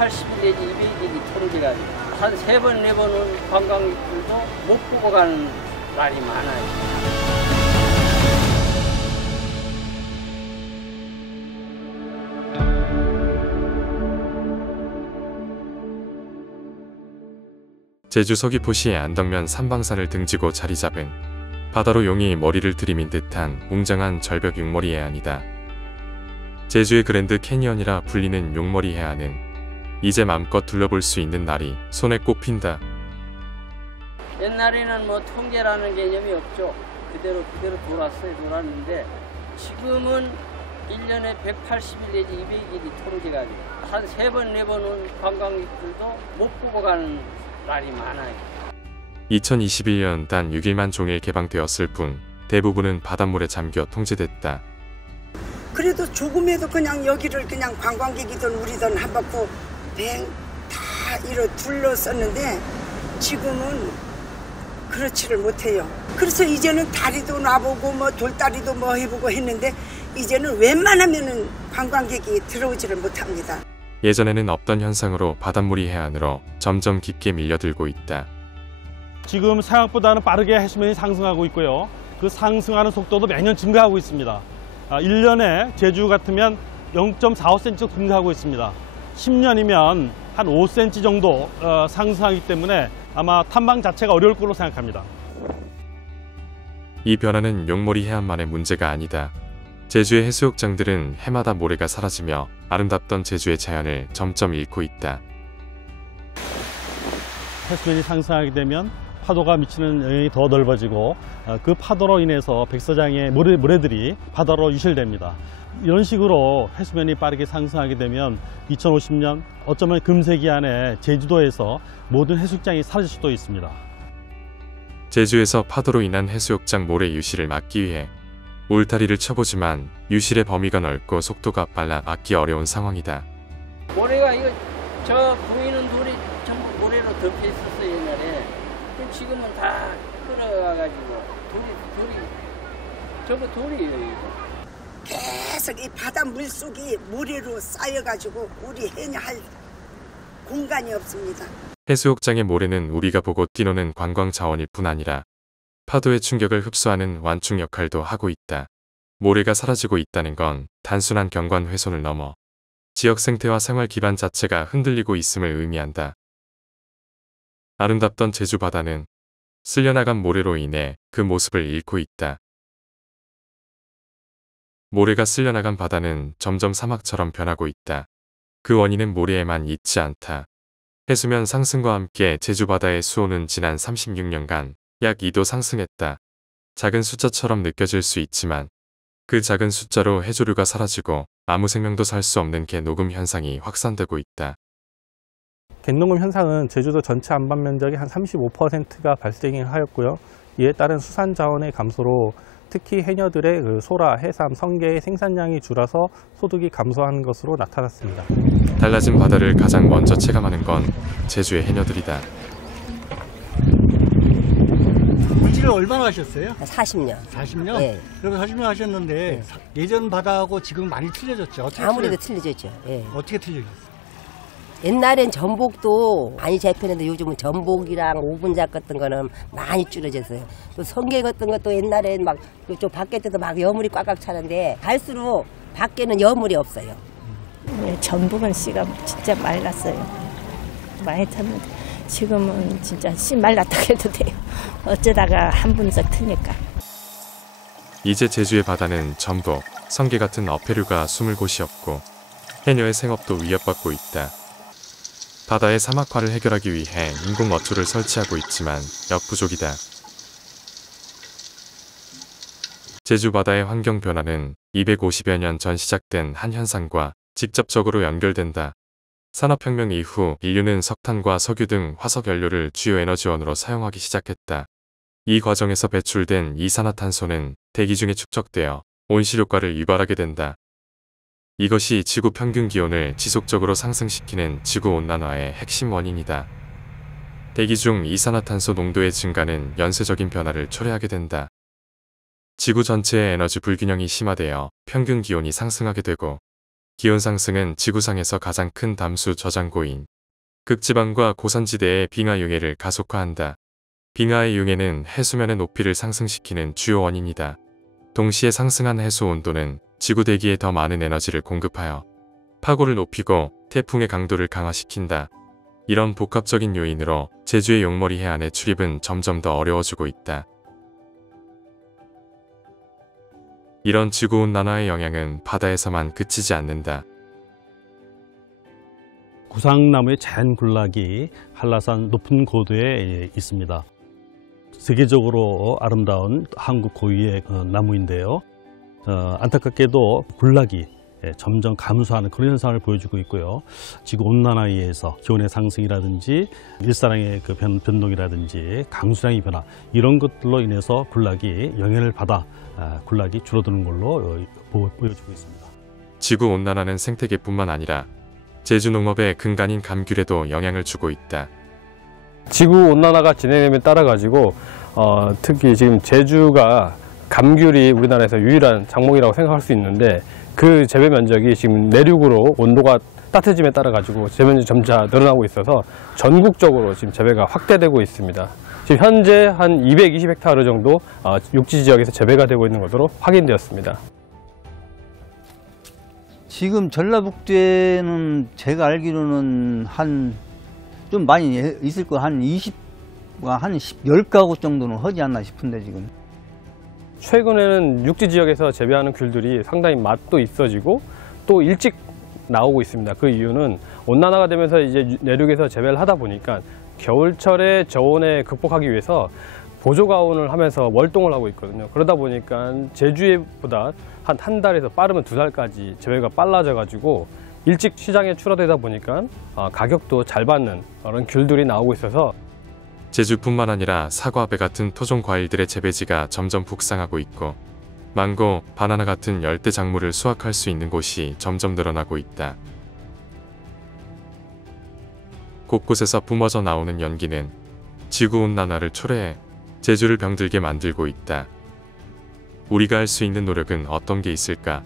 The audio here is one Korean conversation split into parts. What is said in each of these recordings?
180일 내지 200일이 토르지가 한 3번, 4번은 관광객들도 못 보고 가는 날이 많아요. 제주 서귀포시의 안덕면 삼방산을 등지고 자리잡은 바다로 용이 머리를 들이민 듯한 웅장한 절벽 용머리 해안이다. 제주의 그랜드 캐니언이라 불리는 용머리 해안은 이제 맘껏 둘러볼 수 있는 날이 손에 꼽힌다. 옛날에는 뭐 통계라는 개념이 없죠. 그대로 돌았는데 지금은 1년에 180일 내지 200일이 토르지가 한 3번, 4번은 관광객들도 못 보고 가는 날이 많아요. 2021년 단 6일만 종일 개방되었을 뿐 대부분은 바닷물에 잠겨 통제됐다. 그래도 조금에도 그냥 여기를 그냥 관광객이든 우리든 한 바퀴 뱅 다 이렇게 둘러섰는데 지금은 그렇지를 못해요. 그래서 이제는 다리도 놔보고 뭐 돌다리도 뭐 해보고 했는데 이제는 웬만하면은 관광객이 들어오지를 못합니다. 예전에는 없던 현상으로 바닷물이 해안으로 점점 깊게 밀려들고 있다. 지금 생각보다는 빠르게 해수면이 상승하고 있고요. 그 상승하는 속도도 매년 증가하고 있습니다. 1년에 제주 같으면 0.45cm 증가하고 있습니다. 10년이면 한 5cm 정도 상승하기 때문에 아마 탐방 자체가 어려울 걸로 생각합니다. 이 변화는 용머리 해안만의 문제가 아니다. 제주의 해수욕장들은 해마다 모래가 사라지며 아름답던 제주의 자연을 점점 잃고 있다. 해수면이 상승하게 되면 파도가 미치는 영향이 더 넓어지고 그 파도로 인해서 백사장의 모래들이 바다로 유실됩니다. 이런 식으로 해수면이 빠르게 상승하게 되면 2050년 어쩌면 금세기 안에 제주도에서 모든 해수욕장이 사라질 수도 있습니다. 제주에서 파도로 인한 해수욕장 모래 유실을 막기 위해 울타리를 쳐보지만 유실의 범위가 넓고 속도가 빨라 막기 어려운 상황이다. 모래가 이거 저 보이는 돌이 전부 모래로 덮여 있었어요 옛날에. 지금은 다 끌어가가지고 돌이 전부 돌이에요 이거. 계속 이 바다 물속이 모래로 쌓여가지고 우리 해녀할 공간이 없습니다. 해수욕장의 모래는 우리가 보고 뛰노는 관광 자원일 뿐 아니라 파도의 충격을 흡수하는 완충 역할도 하고 있다. 모래가 사라지고 있다는 건 단순한 경관 훼손을 넘어 지역 생태와 생활 기반 자체가 흔들리고 있음을 의미한다. 아름답던 제주 바다는 쓸려나간 모래로 인해 그 모습을 잃고 있다. 모래가 쓸려나간 바다는 점점 사막처럼 변하고 있다. 그 원인은 모래에만 있지 않다. 해수면 상승과 함께 제주 바다의 수온은 지난 36년간 약 2도 상승했다. 작은 숫자처럼 느껴질 수 있지만 그 작은 숫자로 해조류가 사라지고 아무 생명도 살 수 없는 개녹음 현상이 확산되고 있다. 갯녹음 현상은 제주도 전체 안반 면적의 한 35%가 발생하였고요. 이에 따른 수산 자원의 감소로 특히 해녀들의 소라, 해삼, 성게의 생산량이 줄어서 소득이 감소하는 것으로 나타났습니다. 달라진 바다를 가장 먼저 체감하는 건 제주의 해녀들이다. 물질을 얼마나 하셨어요? 40년. 40년? 네. 그럼 40년 하셨는데 네. 예전 바다하고 지금 많이 틀려졌죠? 어떻게 아무래도 틀려졌죠. 네. 어떻게 틀려졌어요? 옛날엔 전복도 많이 잡혔는데 요즘은 전복이랑 오분작 같은 거는 많이 줄어졌어요. 또 성게 같은 것도 옛날엔 막 이쪽 밖에 때도 막 여물이 꽉꽉 차는데 갈수록 밖에는 여물이 없어요. 네, 전복은 씨가 진짜 말랐어요. 많이 탔는데 지금은 진짜 씨 말랐다 해도 돼요. 어쩌다가 한 분석 트니까. 이제 제주의 바다는 전복, 성게 같은 어패류가 숨을 곳이 없고 해녀의 생업도 위협받고 있다. 바다의 사막화를 해결하기 위해 인공 어초를 설치하고 있지만 역부족이다. 제주 바다의 환경 변화는 250여 년 전 시작된 한 현상과 직접적으로 연결된다. 산업혁명 이후 인류는 석탄과 석유 등 화석 연료를 주요 에너지원으로 사용하기 시작했다. 이 과정에서 배출된 이산화탄소는 대기 중에 축적되어 온실효과를 유발하게 된다. 이것이 지구 평균 기온을 지속적으로 상승시키는 지구온난화의 핵심 원인이다. 대기 중 이산화탄소 농도의 증가는 연쇄적인 변화를 초래하게 된다. 지구 전체의 에너지 불균형이 심화되어 평균 기온이 상승하게 되고 기온 상승은 지구상에서 가장 큰 담수 저장고인 극지방과 고산지대의 빙하 융해를 가속화한다. 빙하의 융해는 해수면의 높이를 상승시키는 주요 원인이다. 동시에 상승한 해수 온도는 지구 대기에 더 많은 에너지를 공급하여 파고를 높이고 태풍의 강도를 강화시킨다. 이런 복합적인 요인으로 제주의 용머리 해안의 출입은 점점 더 어려워지고 있다. 이런 지구온난화의 영향은 바다에서만 그치지 않는다. 구상나무의 자연 군락이 한라산 높은 고도에 있습니다. 세계적으로 아름다운 한국 고유의 나무인데요. 안타깝게도 군락이 점점 감소하는 그런 현상을 보여주고 있고요. 지구온난화에 의해서 기온의 상승이라든지 일사량의 그 변동이라든지 강수량의 변화 이런 것들로 인해서 군락이 영향을 받아 군락이 줄어드는 걸로 보여주고 있습니다. 지구온난화는 생태계뿐만 아니라 제주 농업의 근간인 감귤에도 영향을 주고 있다. 지구온난화가 진행됨에 따라 가지고 특히 지금 제주가 감귤이 우리나라에서 유일한 작목이라고 생각할 수 있는데 그 재배 면적이 지금 내륙으로 온도가 따뜻해짐에 따라 가지고 재배 면적이 점차 늘어나고 있어서 전국적으로 지금 재배가 확대되고 있습니다. 지금 현재 한 220헥타르 정도 육지 지역에서 재배가 되고 있는 것으로 확인되었습니다. 지금 전라북도에는 제가 알기로는 좀 많이 있을 거 한 10가구 정도는 하지 않나 싶은데 지금. 최근에는 육지 지역에서 재배하는 귤들이 상당히 맛도 있어지고 또 일찍 나오고 있습니다. 그 이유는 온난화가 되면서 이제 내륙에서 재배를 하다 보니까 겨울철에 저온에 극복하기 위해서 보조 가온을 하면서 월동을 하고 있거든요. 그러다 보니까 제주에보다 한 달에서 빠르면 2달까지 재배가 빨라져 가지고 일찍 시장에 출하되다 보니까 가격도 잘 받는 그런 귤들이 나오고 있어서 제주뿐만 아니라 사과, 배 같은 토종 과일들의 재배지가 점점 북상하고 있고 망고, 바나나 같은 열대 작물을 수확할 수 있는 곳이 점점 늘어나고 있다. 곳곳에서 뿜어져 나오는 연기는 지구온난화를 초래해 제주를 병들게 만들고 있다. 우리가 할 수 있는 노력은 어떤 게 있을까?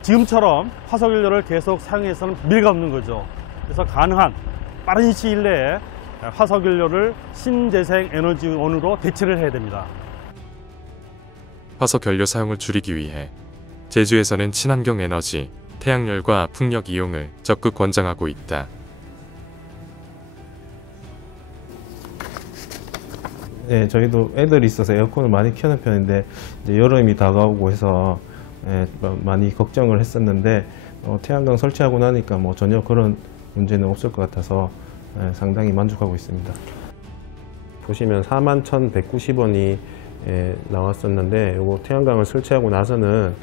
지금처럼 화석연료를 계속 사용해서는 미래가 없는 거죠. 그래서 가능한 빠른 시일 내에 화석연료를 신재생 에너지원으로 대체를 해야 됩니다. 화석연료 사용을 줄이기 위해 제주에서는 친환경 에너지, 태양열과 풍력 이용을 적극 권장하고 있다. 네, 저희도 애들이 있어서 에어컨을 많이 켜는 편인데 이제 여름이 다가오고 해서 많이 걱정을 했었는데 태양광 설치하고 나니까 뭐 전혀 그런 문제는 없을 것 같아서 상당히 만족하고 있습니다. 보시면 41,190원이 나왔었는데 요거 태양광을 설치하고 나서는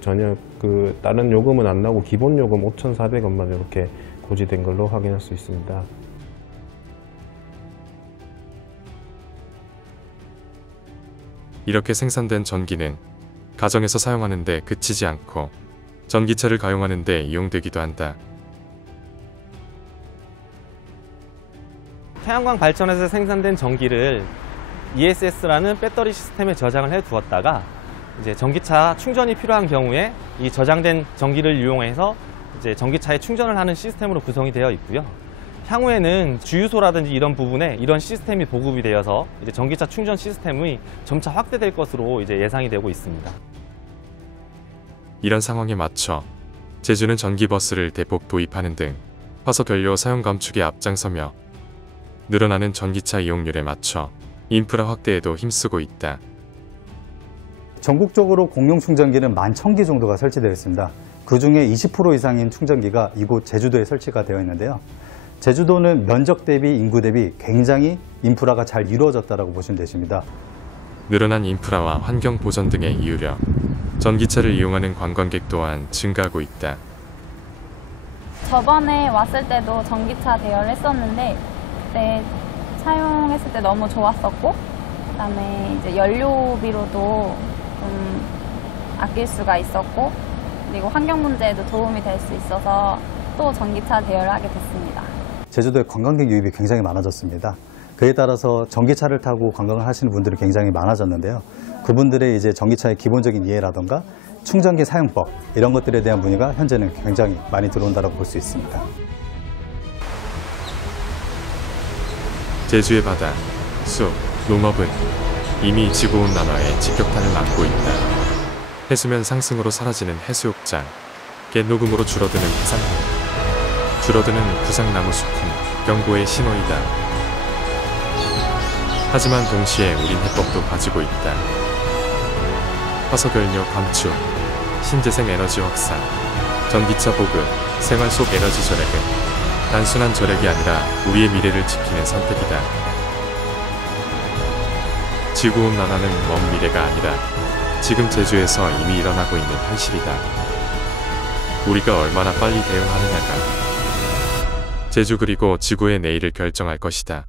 전혀 그 다른 요금은 안 나고 기본 요금 5,400원만 이렇게 고지된 걸로 확인할 수 있습니다. 이렇게 생산된 전기는 가정에서 사용하는 데 그치지 않고 전기차를 가용하는 데 이용되기도 한다. 태양광 발전에서 생산된 전기를 ESS라는 배터리 시스템에 저장을 해 두었다가 이제 전기차 충전이 필요한 경우에 이 저장된 전기를 이용해서 이제 전기차에 충전을 하는 시스템으로 구성이 되어 있고요. 향후에는 주유소라든지 이런 부분에 이런 시스템이 보급이 되어서 이제 전기차 충전 시스템이 점차 확대될 것으로 이제 예상이 되고 있습니다. 이런 상황에 맞춰 제주는 전기버스를 대폭 도입하는 등 화석연료 사용 감축에 앞장서며 늘어나는 전기차 이용률에 맞춰 인프라 확대에도 힘쓰고 있다. 전국적으로 공용 충전기는 11,000개 정도가 설치되어 있습니다. 그 중에 20% 이상인 충전기가 이곳 제주도에 설치가 되어 있는데요. 제주도는 면적 대비 인구 대비 굉장히 인프라가 잘 이루어졌다고 보시면 되십니다. 늘어난 인프라와 환경 보전 등에 이유려 전기차를 이용하는 관광객 또한 증가하고 있다. 저번에 왔을 때도 전기차 대여를 했었는데 그때 사용했을 때 너무 좋았었고 그다음에 이제 연료비로도 좀 아낄 수가 있었고 그리고 환경 문제에도 도움이 될 수 있어서 또 전기차 대여를 하게 됐습니다. 제주도에 관광객 유입이 굉장히 많아졌습니다. 그에 따라서 전기차를 타고 관광을 하시는 분들이 굉장히 많아졌는데요. 그분들의 이제 전기차의 기본적인 이해라던가 충전기 사용법 이런 것들에 대한 문의가 현재는 굉장히 많이 들어온다고 볼 수 있습니다. 제주의 바다, 숲, 농업은 이미 지구온난화의 직격탄을 맞고 있다. 해수면 상승으로 사라지는 해수욕장, 갯녹음으로 줄어드는 해산물, 줄어드는 부상나무 숲은 경고의 신호이다. 하지만 동시에 우린 해법도 가지고 있다. 화석연료 감축, 신재생 에너지 확산, 전기차 보급, 생활 속 에너지 절약은 단순한 절약이 아니라 우리의 미래를 지키는 선택이다. 지구온난화는 먼 미래가 아니라 지금 제주에서 이미 일어나고 있는 현실이다. 우리가 얼마나 빨리 대응하느냐가 제주 그리고 지구의 내일을 결정할 것이다.